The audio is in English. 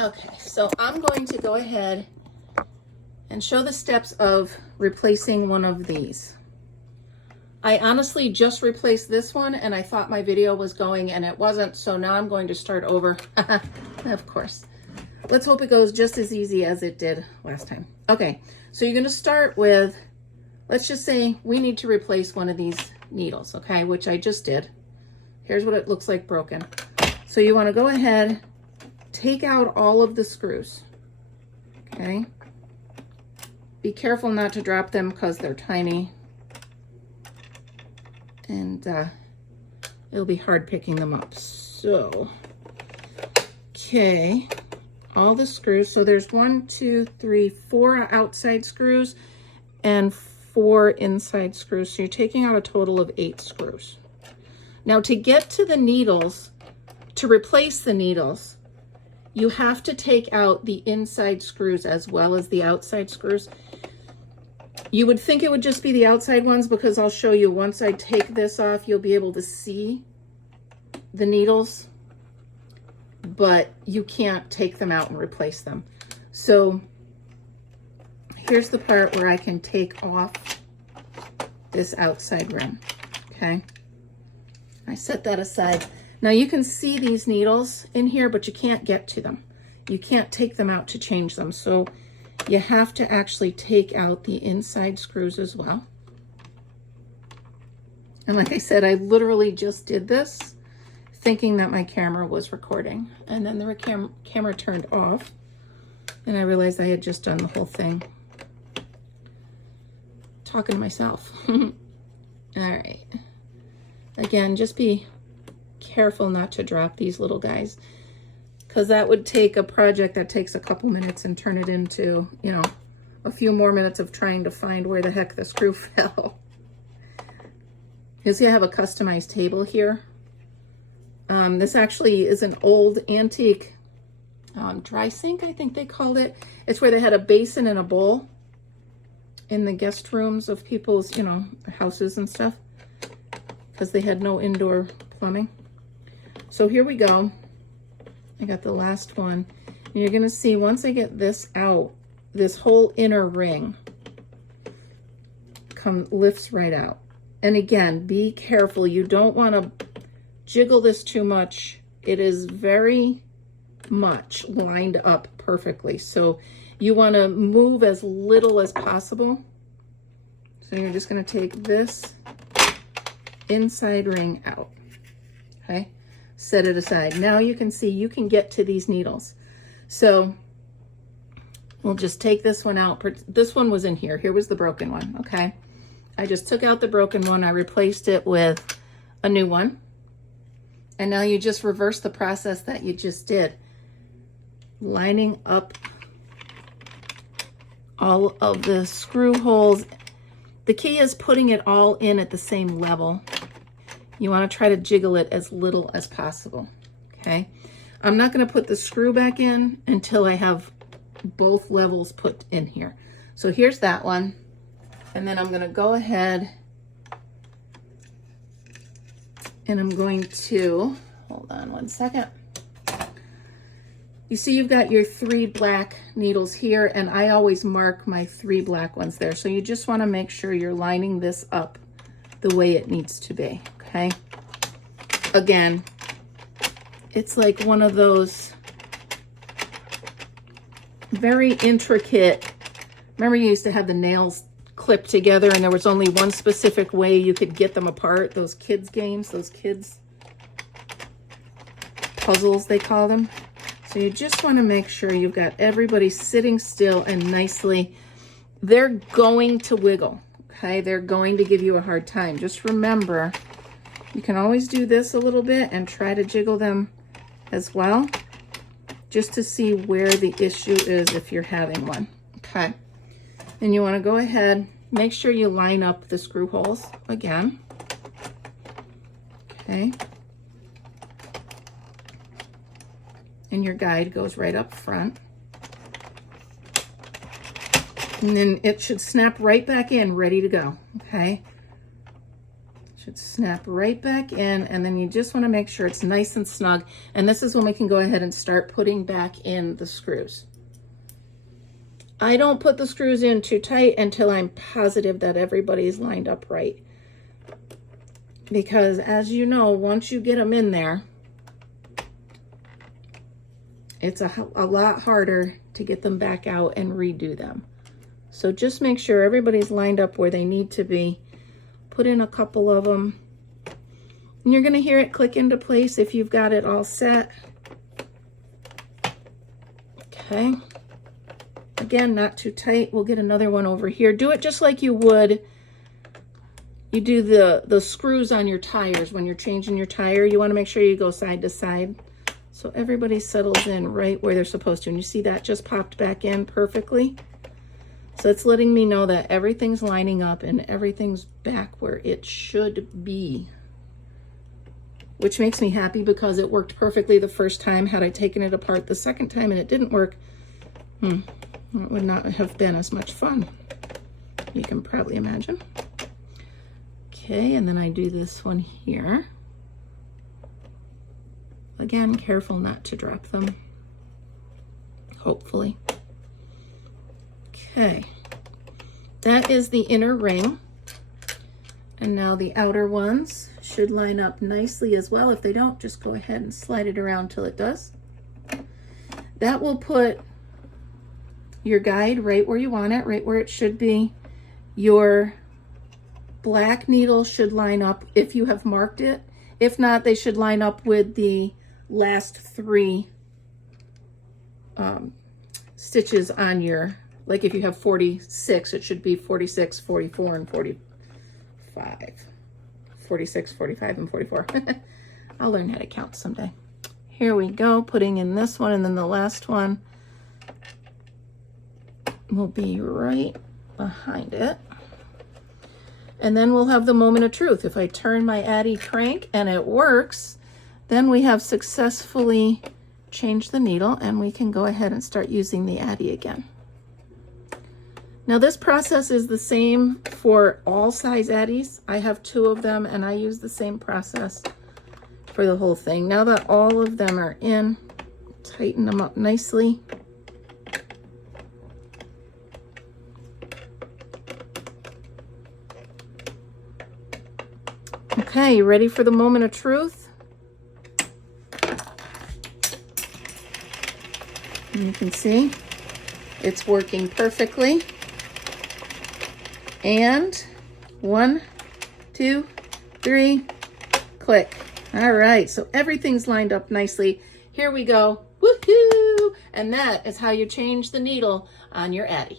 Okay, so I'm going to go ahead and show the steps of replacing one of these. I honestly just replaced this one and I thought my video was going and it wasn't, so now I'm going to start over. Of course. Let's hope it goes just as easy as it did last time. Okay, so you're going to start with, let's just say we need to replace one of these needles, okay, which I just did. Here's what it looks like broken. So you want to go ahead, take out all of the screws, okay? Be careful not to drop them because they're tiny. And it'll be hard picking them up. So, okay, all the screws. So there's 1, 2, 3, 4 outside screws and 4 inside screws. So you're taking out a total of 8 screws. Now to get to the needles, to replace the needles, you have to take out the inside screws as well as the outside screws. You would think it would just be the outside ones because I'll show you once I take this off, you'll be able to see the needles, but you can't take them out and replace them. So here's the part where I can take off this outside rim, okay? I set that aside. Now you can see these needles in here, but you can't get to them. You can't take them out to change them. So you have to actually take out the inside screws as well. And like I said, I literally just did this thinking that my camera was recording. And then the camera turned off and I realized I had just done the whole thing. Talking to myself. All right. Again, just be careful not to drop these little guys, because that would take a project that takes a couple minutes and turn it into, you know, a few more minutes of trying to find where the heck the screw fell. You see I have a customized table here. This actually is an old antique dry sink, I think they called it. It's where they had a basin and a bowl in the guest rooms of people's, you know, houses and stuff, because they had no indoor plumbing. So here we go. I got the last one. And you're going to see once I get this out, this whole inner ring lifts right out. And again, be careful. You don't want to jiggle this too much. It is very much lined up perfectly. So you want to move as little as possible. So you're just going to take this inside ring out. Okay? Set it aside. Now you can see you can get to these needles. So we'll just take this one out. This one was in here. Here was the broken one, okay? I just took out the broken one. I replaced it with a new one. And now you just reverse the process that you just did. Lining up all of the screw holes. The key is putting it all in at the same level. You want to try to jiggle it as little as possible, okay? I'm not going to put the screw back in until I have both levels put in here. So here's that one. And then I'm going to go ahead and I'm going to, hold on one second. You see you've got your 3 black needles here, and I always mark my 3 black ones there. So you just want to make sure you're lining this up the way it needs to be. Okay, again, it's like one of those very intricate, remember you used to have the nails clipped together and there was only one specific way you could get them apart, those kids games, those kids puzzles they call them. So you just want to make sure you've got everybody sitting still and nicely. They're going to wiggle, okay? They're going to give you a hard time. Just remember, you can always do this a little bit and try to jiggle them as well, just to see where the issue is if you're having one, okay? And you want to go ahead, make sure you line up the screw holes again, okay? And your guide goes right up front. And then it should snap right back in, ready to go, okay? Should snap right back in, and then you just want to make sure it's nice and snug. And this is when we can go ahead and start putting back in the screws. I don't put the screws in too tight until I'm positive that everybody's lined up right. Because as you know, once you get them in there, it's a lot harder to get them back out and redo them. So just make sure everybody's lined up where they need to be. Put in a couple of them. And you're going to hear it click into place if you've got it all set. Okay. Again, not too tight. We'll get another one over here. Do it just like you would. You do the screws on your tires when you're changing your tire. You want to make sure you go side to side. So everybody settles in right where they're supposed to. And you see that just popped back in perfectly. So it's letting me know that everything's lining up and everything's back where it should be. Which makes me happy because it worked perfectly the first time. Had I taken it apart the second time and it didn't work, it would not have been as much fun. You can probably imagine. Okay, and then I do this one here. Again, careful not to drop them, hopefully. Okay, that is the inner ring. And now the outer ones should line up nicely as well. If they don't, just go ahead and slide it around till it does. That will put your guide right where you want it, right where it should be. Your black needle should line up if you have marked it. If not, they should line up with the last three stitches on your, like if you have 46, it should be 46, 44, and 45. 46, 45, and 44. I'll learn how to count someday. Here we go, putting in this one, and then the last one will be right behind it. And then we'll have the moment of truth. If I turn my Addi crank and it works, then we have successfully changed the needle and we can go ahead and start using the Addi again. Now this process is the same for all size Addis. I have 2 of them and I use the same process for the whole thing. Now that all of them are in, tighten them up nicely. Okay, you ready for the moment of truth? And you can see it's working perfectly. And 1, 2, 3, click. All right, so everything's lined up nicely. Here we go. Woohoo! And that is how you change the needle on your Addi.